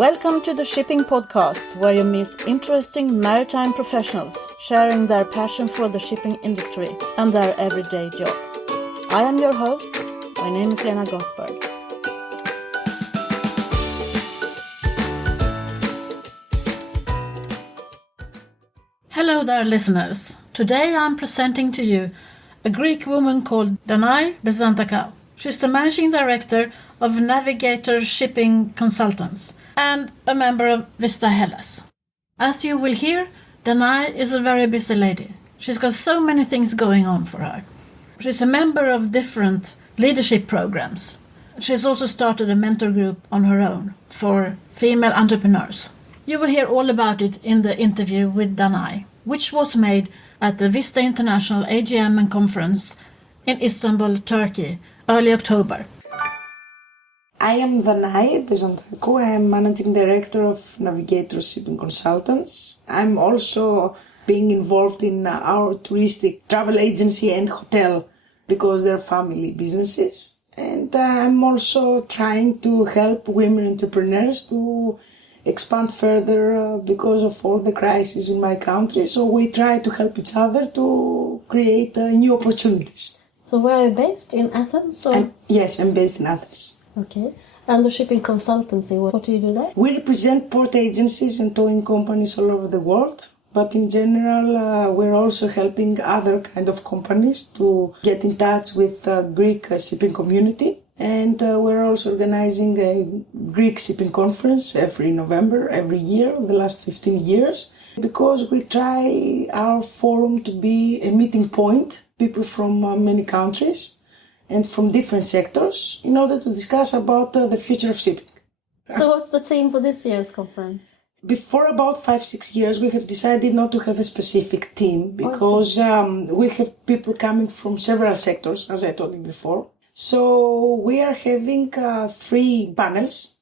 Welcome to the Shipping Podcast, where you meet interesting maritime professionals sharing their passion for the shipping industry and their everyday job. I am your host. My name is Lena Gothberg. Hello there, listeners. Today I'm presenting to you a Greek woman called Danae Bezantakou. She's the managing director of Navigator Shipping Consultants and a member of WISTA Hellas. As you will hear, Danae is a very busy lady. She's got so many things going on for her. She's a member of different leadership programs. She's also started a mentor group on her own for female entrepreneurs. You will hear all about it in the interview with Danae, which was made at the WISTA International AGM and conference in Istanbul, Turkey, early October. I am Danae Bezantakou. I am Managing Director of Navigator Shipping Consultants. I'm also being involved in our touristic travel agency and hotel because they're family businesses. And I'm also trying to help women entrepreneurs to expand further because of all the crises in my country. So we try to help each other to create new opportunities. So where are you based? In Athens? Or? Yes, I'm based in Athens. Okay. And the shipping consultancy, what do you do there? We represent port agencies and towing companies all over the world. But in general, we're also helping other kind of companies to get in touch with the Greek shipping community. And we're also organizing a Greek shipping conference every November, every year, the last 15 years, because we try our forum to be a meeting point, people from many countries and from different sectors, in order to discuss about the future of shipping. So what's the theme for this year's conference? Before about 5-6 years, we have decided not to have a specific theme because we have people coming from several sectors, as I told you before. So we are having 3 panels.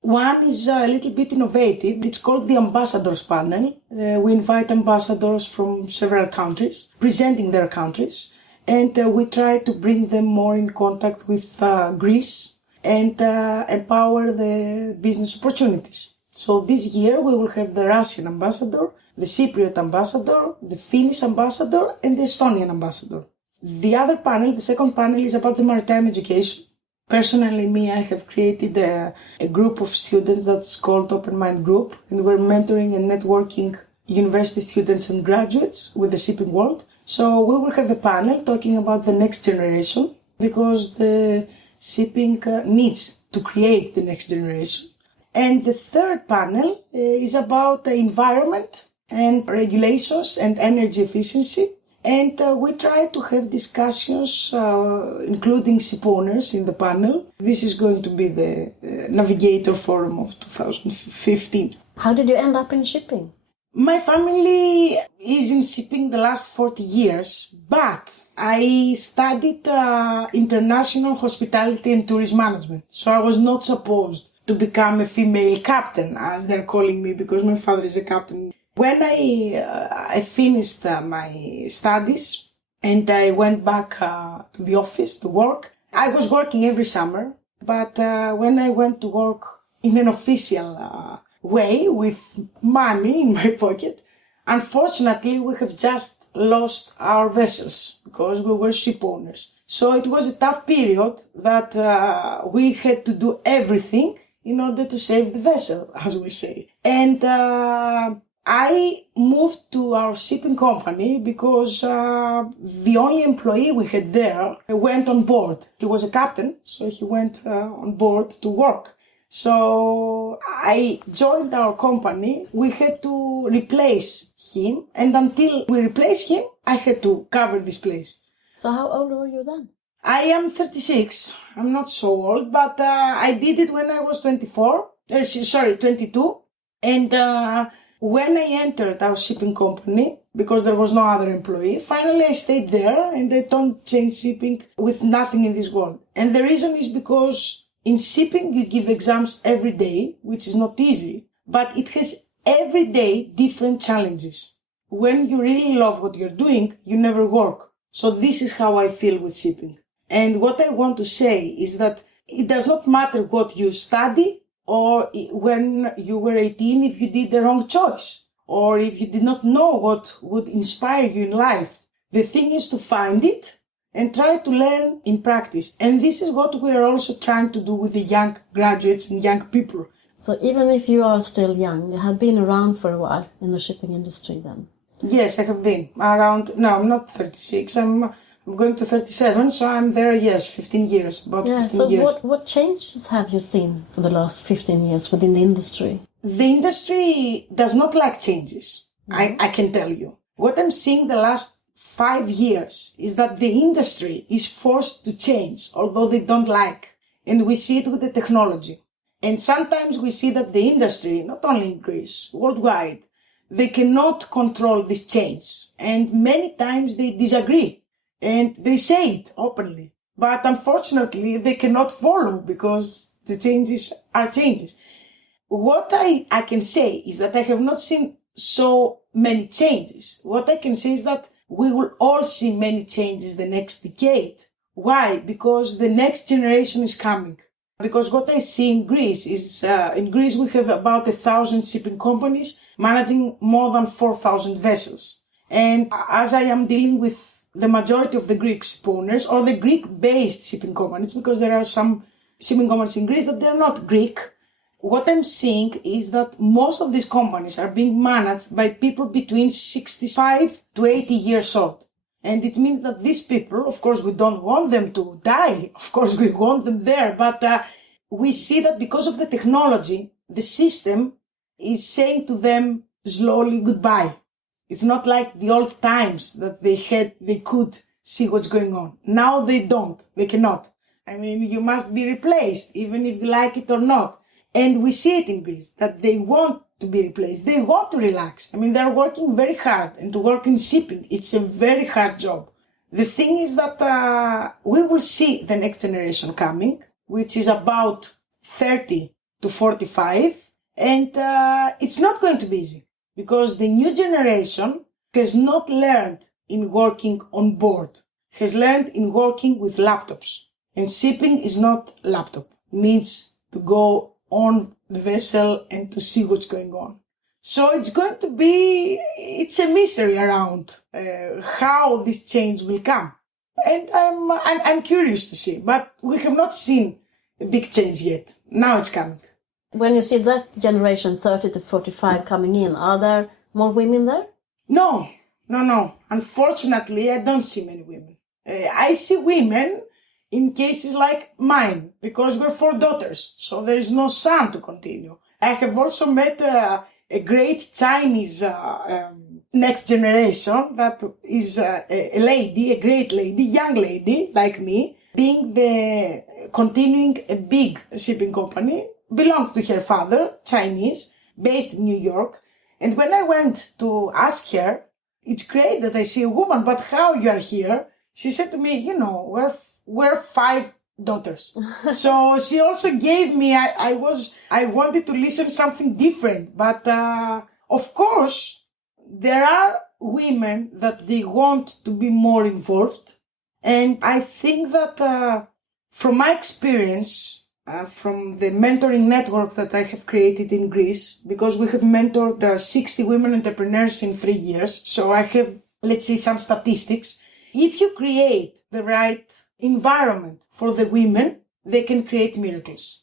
One is a little bit innovative. It's called the Ambassadors Panel. We invite ambassadors from several countries, presenting their countries. And we try to bring them more in contact with Greece and empower the business opportunities. So this year we will have the Russian ambassador, the Cypriot ambassador, the Finnish ambassador, and the Estonian ambassador. The other panel, the second panel, is about the maritime education. Personally, I have created a group of students that's called Open Mind Group, and we're mentoring and networking university students and graduates with the shipping world. So we will have a panel talking about the next generation, because the shipping needs to create the next generation. And the third panel is about the environment and regulations and energy efficiency. And we try to have discussions, including ship owners in the panel. This is going to be the Navigator Forum of 2015. How did you end up in shipping? My family is in shipping the last 40 years, but I studied international hospitality and tourism management. So I was not supposed to become a female captain, as they're calling me, because my father is a captain. When I finished my studies and I went back to the office to work, I was working every summer. But when I went to work in an official way with money in my pocket, unfortunately we have just lost our vessels because we were ship owners. So it was a tough period that we had to do everything in order to save the vessel, as we say. And I moved to our shipping company because the only employee we had there went on board. He was a captain, so he went on board to work. So I joined our company. We had to replace him, and until we replaced him, I had to cover this place. So how old were you then? I am 36. I'm not so old, but I did it when I was 22. And when I entered our shipping company, because there was no other employee, finally I stayed there and I don't change shipping with nothing in this world. And the reason is because in shipping you give exams every day, which is not easy, but it has every day different challenges. When you really love what you're doing, you never work. So this is how I feel with shipping. And what I want to say is that it does not matter what you study or when you were 18 if you did the wrong choice, or if you did not know what would inspire you in life. The thing is to find it and try to learn in practice. And this is what we are also trying to do with the young graduates and young people. So even if you are still young, you have been around for a while in the shipping industry then? Yes, I have been around. No, I'm not 36. I'm going to 37, so I'm there, 15 years, about 15 years. So what changes have you seen for the last 15 years within the industry? The industry does not like changes, I can tell you. What I'm seeing the last 5 years is that the industry is forced to change, although they don't like. And we see it with the technology. And sometimes we see that the industry, not only in Greece, worldwide, they cannot control this change. And many times they disagree. And they say it openly. But unfortunately, they cannot follow because the changes are changes. What I can say is that I have not seen so many changes. What I can say is that we will all see many changes the next decade. Why? Because the next generation is coming. Because what I see in Greece is, in Greece we have about 1,000 shipping companies managing more than 4,000 vessels. And as I am dealing with the majority of the Greek ship owners or the Greek-based shipping companies, because there are some shipping companies in Greece that they're not Greek, what I'm seeing is that most of these companies are being managed by people between 65 to 80 years old. And it means that these people, of course, we don't want them to die. Of course, we want them there. But we see that because of the technology, the system is saying to them slowly goodbye. It's not like the old times that they could see what's going on. Now they don't. They cannot. I mean, you must be replaced, even if you like it or not. And we see it in Greece, that they want to be replaced. They want to relax. I mean, they're working very hard, and to work in shipping, it's a very hard job. The thing is that we will see the next generation coming, which is about 30 to 45, and it's not going to be easy, because the new generation has not learned in working on board, has learned in working with laptops. And shipping is not laptop. It needs to go on the vessel and to see what's going on. So it's a mystery around how this change will come. And I'm curious to see, but we have not seen a big change yet. Now it's coming. When you see that generation 30 to 45 coming in, are there more women there? No. Unfortunately, I don't see many women. I see women in cases like mine, because we're 4 daughters, so there is no son to continue. I have also met a great Chinese next generation that is a lady, a great lady, young lady like me, continuing a big shipping company, belonged to her father, Chinese, based in New York. And when I went to ask her, it's great that I see a woman, but how you are here? She said to me, we're 5 daughters. So she also gave me, I wanted to listen something different. But, of course, there are women that they want to be more involved. And I think that, from my experience, from the mentoring network that I have created in Greece, because we have mentored 60 women entrepreneurs in 3 years. So I have, let's say, some statistics. If you create the right environment for the women, they can create miracles.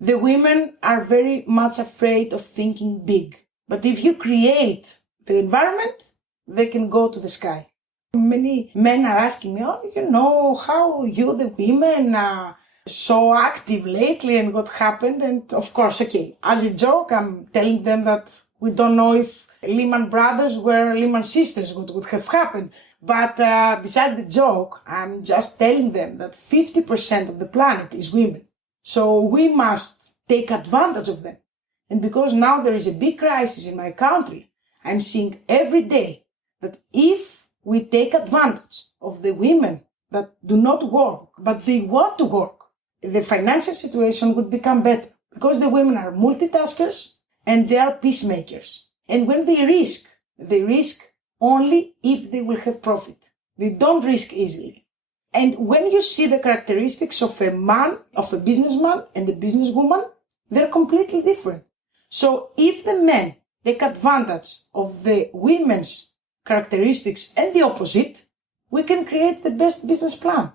The women are very much afraid of thinking big. But if you create the environment, they can go to the sky. Many men are asking me, how you, the women, are so active lately and what happened. And of course, okay, as a joke, I'm telling them that we don't know if Lehman Brothers were Lehman Sisters, what would have happened. But beside the joke, I'm just telling them that 50% of the planet is women. So we must take advantage of them. And because now there is a big crisis in my country, I'm seeing every day that if we take advantage of the women that do not work, but they want to work, the financial situation would become better. Because the women are multitaskers and they are peacemakers. And when they risk only if they will have profit. They don't risk easily. And when you see the characteristics of a man, of a businessman and a businesswoman, they're completely different. So if the men take advantage of the women's characteristics and the opposite, we can create the best business plan.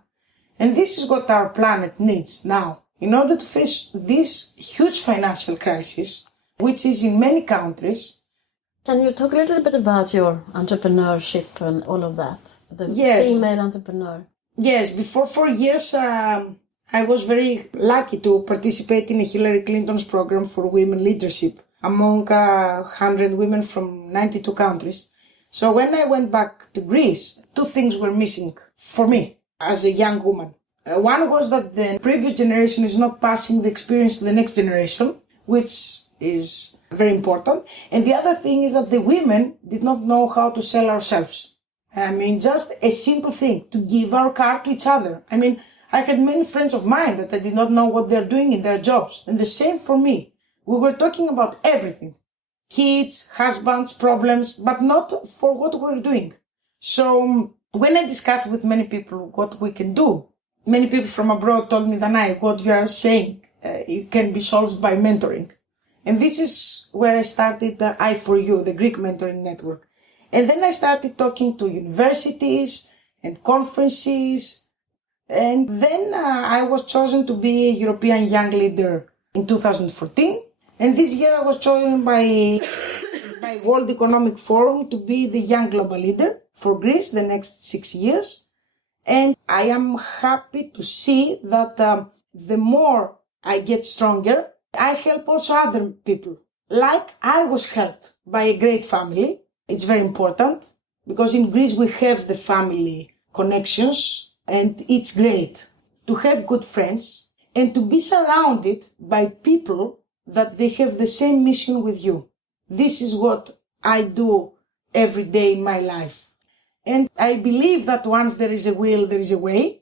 And this is what our planet needs now in order to face this huge financial crisis, which is in many countries. Can you talk a little bit about your entrepreneurship and all of that? The female entrepreneur. Yes, before 4 years, I was very lucky to participate in Hillary Clinton's program for women leadership among 100 women from 92 countries. So when I went back to Greece, two things were missing for me as a young woman. One was that the previous generation is not passing the experience to the next generation, which is very important. And the other thing is that the women did not know how to sell ourselves. I mean, just a simple thing, to give our car to each other. I mean, I had many friends of mine that I did not know what they're doing in their jobs. And the same for me. We were talking about everything. Kids, husbands, problems, but not for what we're doing. So when I discussed with many people what we can do, many people from abroad told me, Danae, what you are saying, it can be solved by mentoring. And this is where I started I4U, the Greek mentoring network. And then I started talking to universities and conferences. And then I was chosen to be a European Young Leader in 2014. And this year I was chosen by World Economic Forum to be the Young Global Leader for Greece the next 6 years. And I am happy to see that the more I get stronger, I help also other people. Like I was helped by a great family. It's very important because in Greece we have the family connections and it's great to have good friends and to be surrounded by people that they have the same mission with you. This is what I do every day in my life. And I believe that once there is a will, there is a way,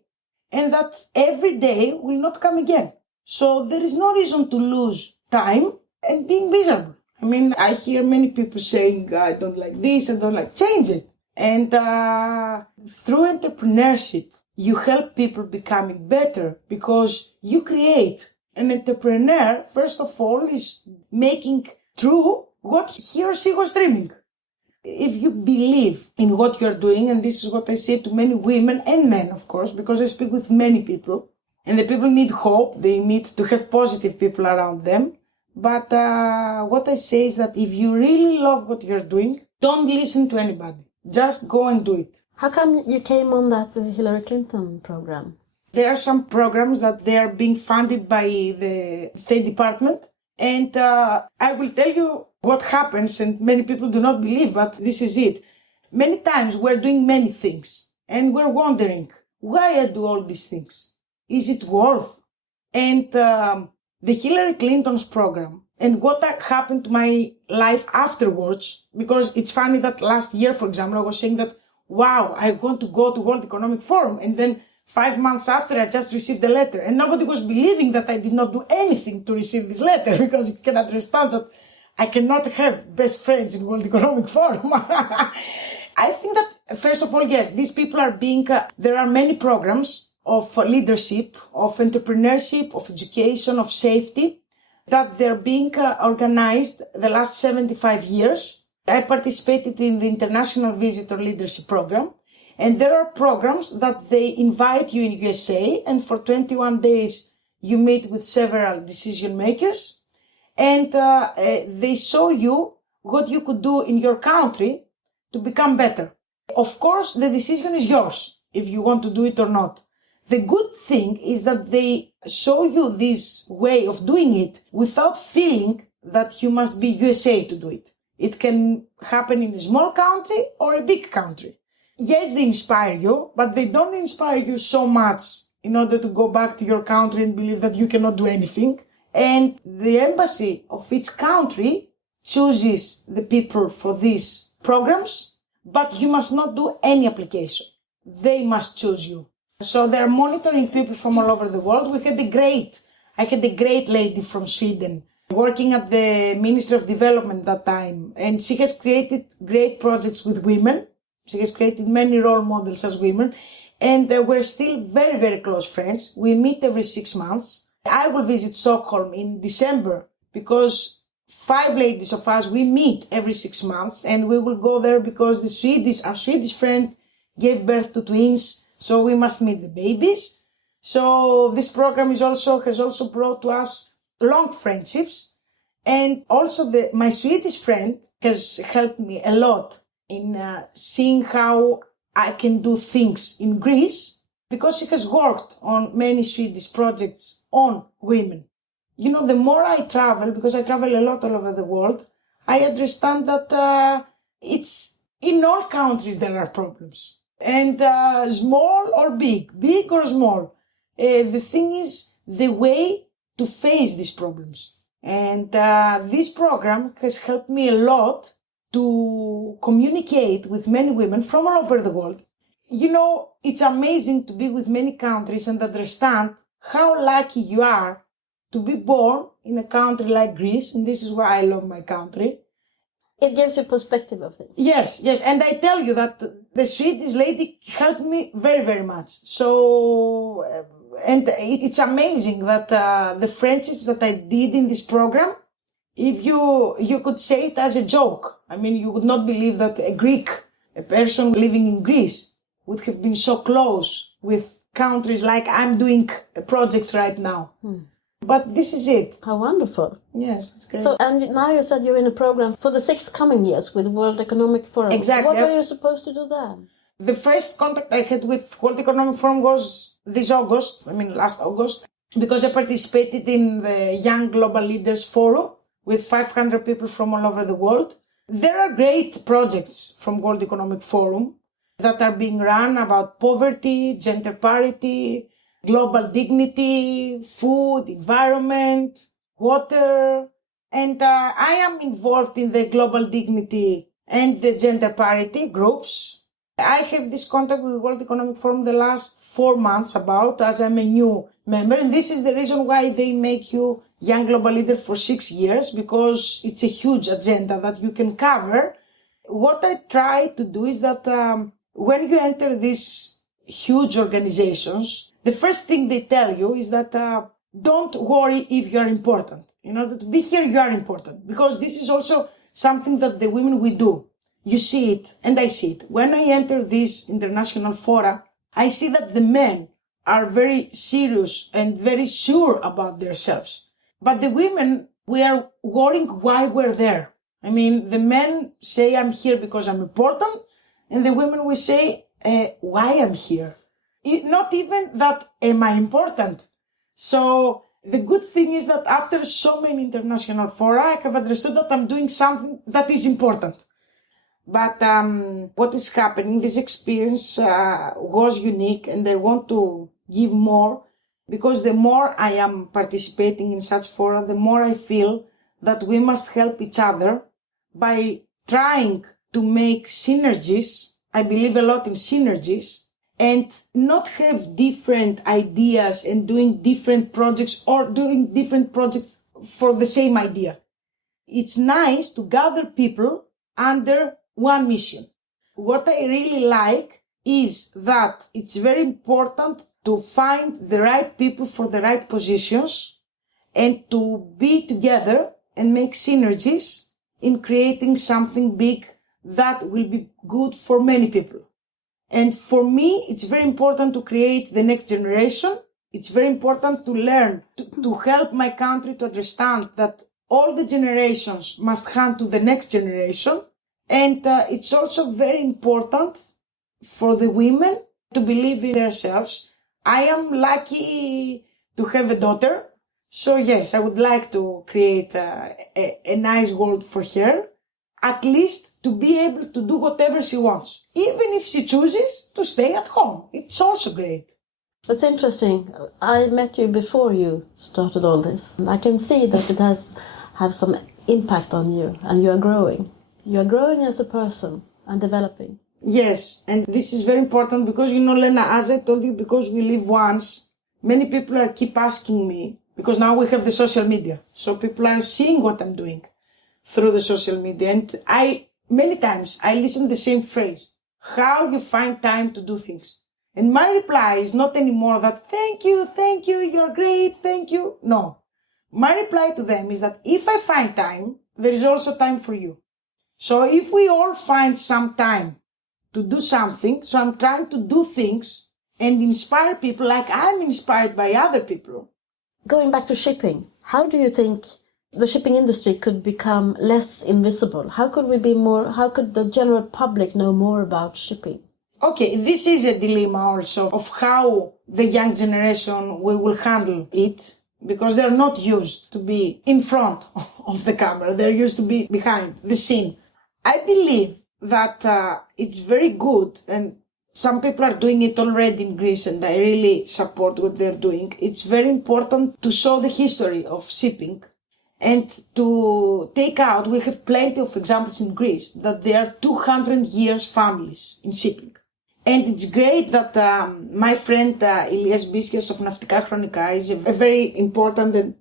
and that every day will not come again. So there is no reason to lose time and being miserable. I mean, I hear many people saying, I don't like this, I don't like, change it. And through entrepreneurship, you help people becoming better because you create. An entrepreneur, first of all, is making true what he or she was dreaming. If you believe in what you're doing, and this is what I say to many women and men, of course, because I speak with many people, and the people need hope, they need to have positive people around them. But what I say is that if you really love what you're doing, don't listen to anybody. Just go and do it. How come you came on that Hillary Clinton program? There are some programs that they are being funded by the State Department. And I will tell you what happens, and many people do not believe, but this is it. Many times we're doing many things, and we're wondering, why I do all these things? Is it worth? And the Hillary Clinton's program, and what happened to my life afterwards, because it's funny that last year, for example, I was saying that, wow, I want to go to World Economic Forum, and then 5 months after, I just received the letter. And nobody was believing that I did not do anything to receive this letter, because you can understand that I cannot have best friends in World Economic Forum. I think that, first of all, yes, these people are being, there are many programs of leadership, of entrepreneurship, of education, of safety, that they're being organized the last 75 years. I participated in the International Visitor Leadership Program. And there are programs that they invite you in USA, and for 21 days you meet with several decision makers, and they show you what you could do in your country to become better. Of course, the decision is yours, if you want to do it or not. The good thing is that they show you this way of doing it without feeling that you must be USA to do it. It can happen in a small country or a big country. Yes, they inspire you, but they don't inspire you so much in order to go back to your country and believe that you cannot do anything. And the embassy of each country chooses the people for these programs, but you must not do any application. They must choose you. So they're monitoring people from all over the world. I had a great lady from Sweden working at the Ministry of Development that time, and she has created great projects with women. She has created many role models as women, and we're still very, very close friends. We meet every 6 months, I will visit Stockholm in December because 5 ladies of us, we meet every 6 months, and we will go there because our Swedish friend gave birth to twins, so we must meet the babies. So this program has also brought to us long friendships, and also my Swedish friend has helped me a lot in seeing how I can do things in Greece, because she has worked on many Swedish projects on women. You know, the more I travel, because I travel a lot all over the world, I understand that it's in all countries there are problems. And small or big or small. The thing is the way to face these problems. And this program has helped me a lot to communicate with many women from all over the world. You know, it's amazing to be with many countries and understand how lucky you are to be born in a country like Greece, and this is why I love my country. It gives you perspective of things. Yes, and I tell you that the Swedish lady helped me very, very much. So, and it's amazing that the friendships that I did in this program, if you could say it as a joke. I mean, you would not believe that a person living in Greece, would have been so close with countries like I'm doing projects right now. But this is it. How wonderful. Yes, it's great. So, and now you said you're in a program for the 6 coming years with World Economic Forum. Exactly. What were you supposed to do then? The first contact I had with World Economic Forum was last August, because I participated in the Young Global Leaders Forum with 500 people from all over the world. There are great projects from World Economic Forum that are being run about poverty, gender parity, global dignity, food, environment, water. And I am involved in the global dignity and the gender parity groups. I have this contact with the World Economic Forum the last 4 months as I'm a new member. And this is the reason why they make you Young Global Leader for 6 years, because it's a huge agenda that you can cover. What I try to do is that when you enter these huge organizations, the first thing they tell you is that don't worry if you are important. In order to be here, you are important. Because this is also something that the women we do. You see it, and I see it. When I enter these international fora, I see that the men are very serious and very sure about themselves. But the women, we are worrying why we're there. I mean, the men say I'm here because I'm important, and the women will say why I'm here. Not even that am I important. So the good thing is that after so many international fora, I have understood that I'm doing something that is important. But what is happening, this experience was unique, and I want to give more, because the more I am participating in such fora, the more I feel that we must help each other by trying to make synergies. I believe a lot in synergies, and not have different ideas and doing different projects or doing different projects for the same idea. It's nice to gather people under one mission. What I really like is that it's very important to find the right people for the right positions and to be together and make synergies in creating something big that will be good for many people. And for me, it's very important to create the next generation. It's very important to learn, to help my country to understand that all the generations must hand to the next generation. And it's also very important for the women to believe in themselves. I am lucky to have a daughter. So yes, I would like to create a nice world for her. At least to be able to do whatever she wants. Even if she chooses to stay at home. It's also great. It's interesting. I met you before you started all this. I can see that it has some impact on you, and you are growing. You are growing as a person and developing. Yes, and this is very important because, you know, Lena, as I told you, because we live once, many people keep asking me, because now we have the social media. So people are seeing what I'm doing through the social media. And many times I listen to the same phrase. How you find time to do things? And my reply is not anymore that, thank you, you're great, thank you. No. My reply to them is that if I find time, there is also time for you. So if we all find some time to do something, so I'm trying to do things and inspire people like I'm inspired by other people. Going back to shipping, how do you think the shipping industry could become less invisible? How could the general public know more about shipping? Okay, this is a dilemma also of how the young generation will handle it, because they're not used to be in front of the camera. They're used to be behind the scene. I believe that it's very good, and some people are doing it already in Greece, and I really support what they're doing. It's very important to show the history of shipping and to take out, we have plenty of examples in Greece, that there are 200 years families in shipping. And it's great that my friend Ilias Biskias of Naftika Chronika is a very important and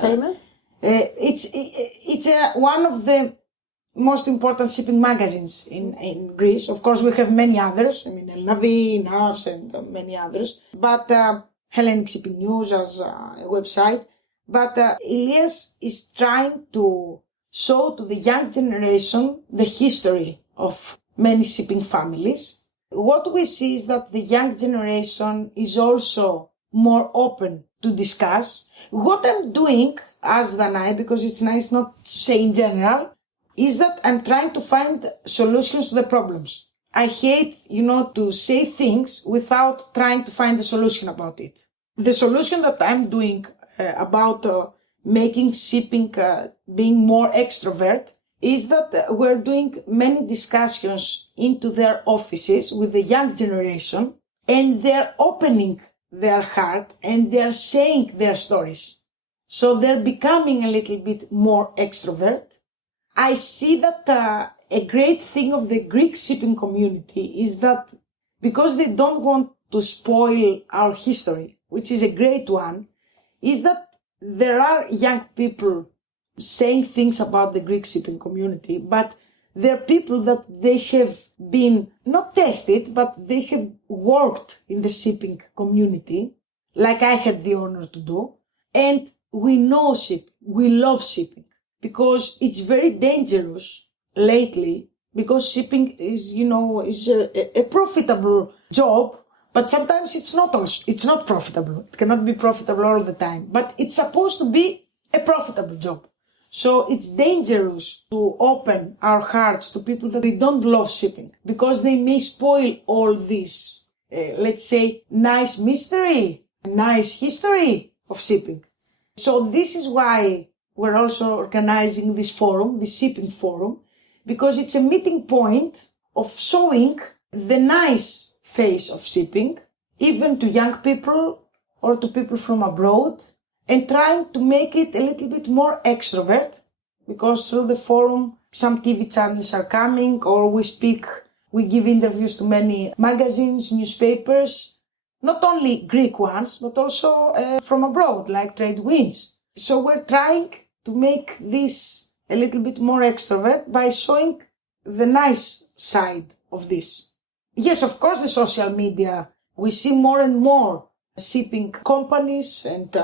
famous. It's one of the most important shipping magazines in Greece. Of course, we have many others. I mean, El Navi, Navs, and many others. But Hellenic Shipping News as a website. But Ilias is trying to show to the young generation the history of many shipping families. What we see is that the young generation is also more open to discuss. What I'm doing as Danae, because it's nice not to say in general, is that I'm trying to find solutions to the problems. I hate, to say things without trying to find a solution about it. The solution that I'm doing about making shipping being more extrovert is that we're doing many discussions into their offices with the young generation, and they're opening their heart and they're saying their stories. So they're becoming a little bit more extrovert. I see that a great thing of the Greek shipping community is that because they don't want to spoil our history, which is a great one, is that there are young people saying things about the Greek shipping community, but they're people that they have been not tested, but they have worked in the shipping community, like I had the honor to do. And we know shipping. We love shipping because it's very dangerous lately, because shipping is, is a profitable job, but sometimes it's not profitable. It cannot be profitable all the time, but it's supposed to be a profitable job. So it's dangerous to open our hearts to people that they don't love shipping, because they may spoil all this, let's say, nice mystery, nice history of shipping. So this is why we're also organizing this forum, the shipping forum, because it's a meeting point of showing the nice face of shipping, even to young people or to people from abroad, and trying to make it a little bit more extrovert, because through the forum, some TV channels are coming, or we give interviews to many magazines, newspapers, not only Greek ones, but also from abroad, like Trade Winds. So we're trying to make this a little bit more extrovert by showing the nice side of this. Yes, of course, the social media, we see more and more shipping companies and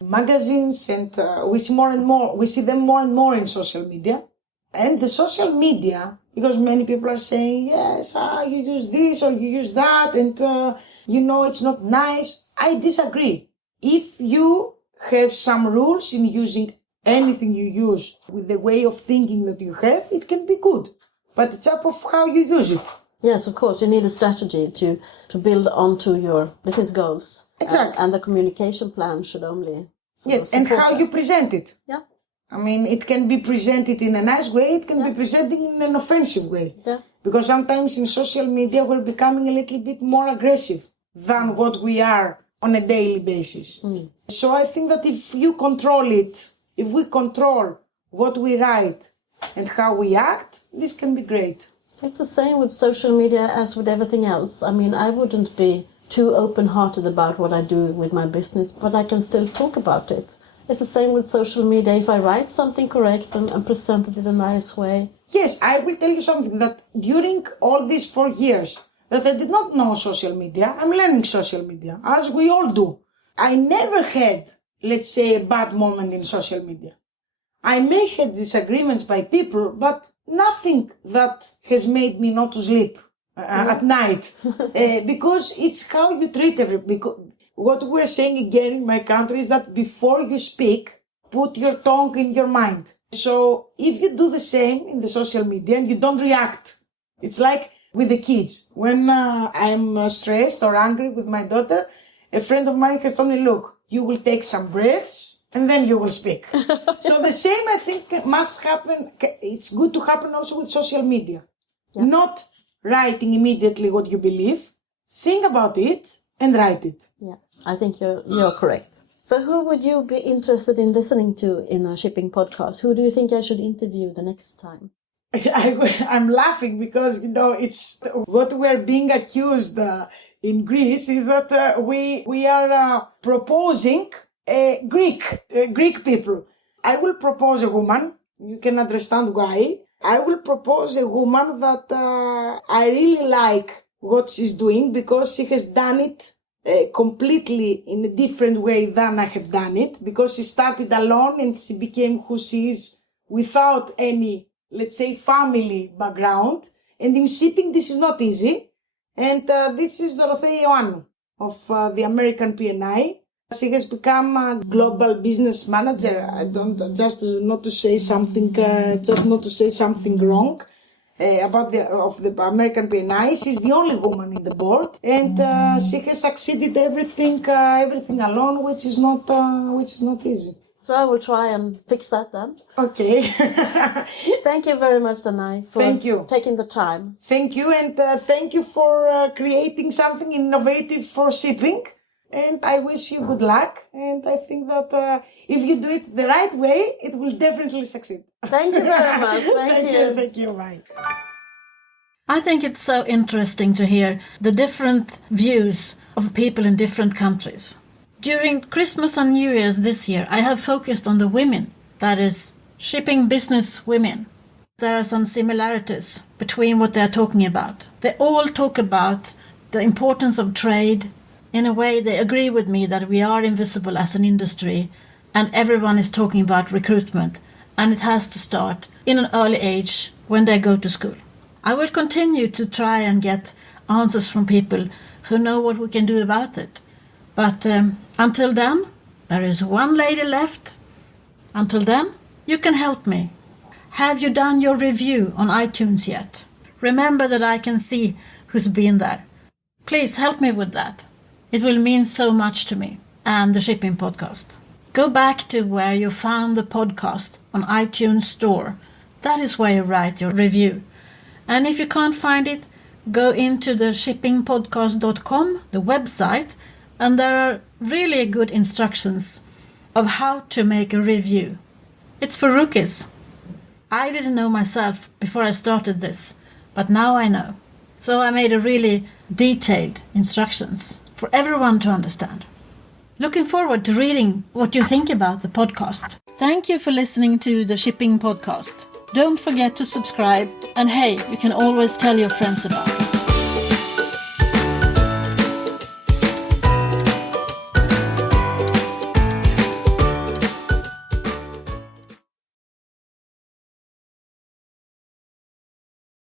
magazines, and we see them more and more in social media. And the social media, because many people are saying, yes, you use this or you use that, and it's not nice. I disagree. If you have some rules in using anything you use with the way of thinking that you have, it can be good. But it's up of how you use it. Yes, of course. You need a strategy to build onto your business goals. Exactly. And the communication plan should only and how you present it. Yeah. I mean, it can be presented in a nice way, it can be presented in an offensive way. Yeah. Because sometimes in social media we're becoming a little bit more aggressive than what we are on a daily basis. Mm. So I think that if you control it, if we control what we write and how we act, this can be great. It's the same with social media as with everything else. I mean, I wouldn't be too open-hearted about what I do with my business, but I can still talk about it. It's the same with social media. If I write something correct and present it in a nice way. Yes, I will tell you something, that during all these 4 years that I did not know social media. I'm learning social media, as we all do. I never had, let's say, a bad moment in social media. I may have disagreements by people, but nothing that has made me not to sleep at night. Because it's how you treat everybody. What we're saying again in my country is that before you speak, put your tongue in your mind. So if you do the same in the social media and you don't react, it's like with the kids. When I'm stressed or angry with my daughter, a friend of mine has told me, look, you will take some breaths and then you will speak. So the same, I think, must happen. It's good to happen also with social media. Yeah. Not writing immediately what you believe. Think about it and write it. Yeah, I think you're correct. So who would you be interested in listening to in a shipping podcast? Who do you think I should interview the next time? I'm laughing because, it's what we're being accused in Greece is that we are proposing Greek people. I will propose a woman. You can understand why. I will propose a woman that I really like what she's doing because she has done it completely in a different way than I have done it, because she started alone and she became who she is without any, let's say, family background. And in shipping, this is not easy. And this is Dorothea Ioannou of the American P&I. She has become a global business manager. Just not to say something wrong about the American P&I. She's the only woman in the board, and she has succeeded everything alone, which is not easy. So I will try and fix that then. Okay. Thank you very much, Danae, for taking the time. Thank you, and thank you for creating something innovative for shipping. And I wish you good luck. And I think that if you do it the right way, it will definitely succeed. Thank you very much. Thank you. Thank you. Bye. I think it's so interesting to hear the different views of people in different countries. During Christmas and New Year's this year, I have focused on the women, that is, shipping business women. There are some similarities between what they're talking about. They all talk about the importance of trade. In a way, they agree with me that we are invisible as an industry, and everyone is talking about recruitment, and it has to start in an early age when they go to school. I will continue to try and get answers from people who know what we can do about it. But until then, there is one lady left. Until then, you can help me. Have you done your review on iTunes yet? Remember that I can see who's been there. Please help me with that. It will mean so much to me and the Shipping Podcast. Go back to where you found the podcast on iTunes Store. That is where you write your review. And if you can't find it, go into the shippingpodcast.com, the website, and there are really good instructions of how to make a review. It's for rookies. I didn't know myself before I started this, but now I know. So I made a really detailed instructions for everyone to understand. Looking forward to reading what you think about the podcast. Thank you for listening to the Shipping Podcast. Don't forget to subscribe, and hey, you can always tell your friends about it.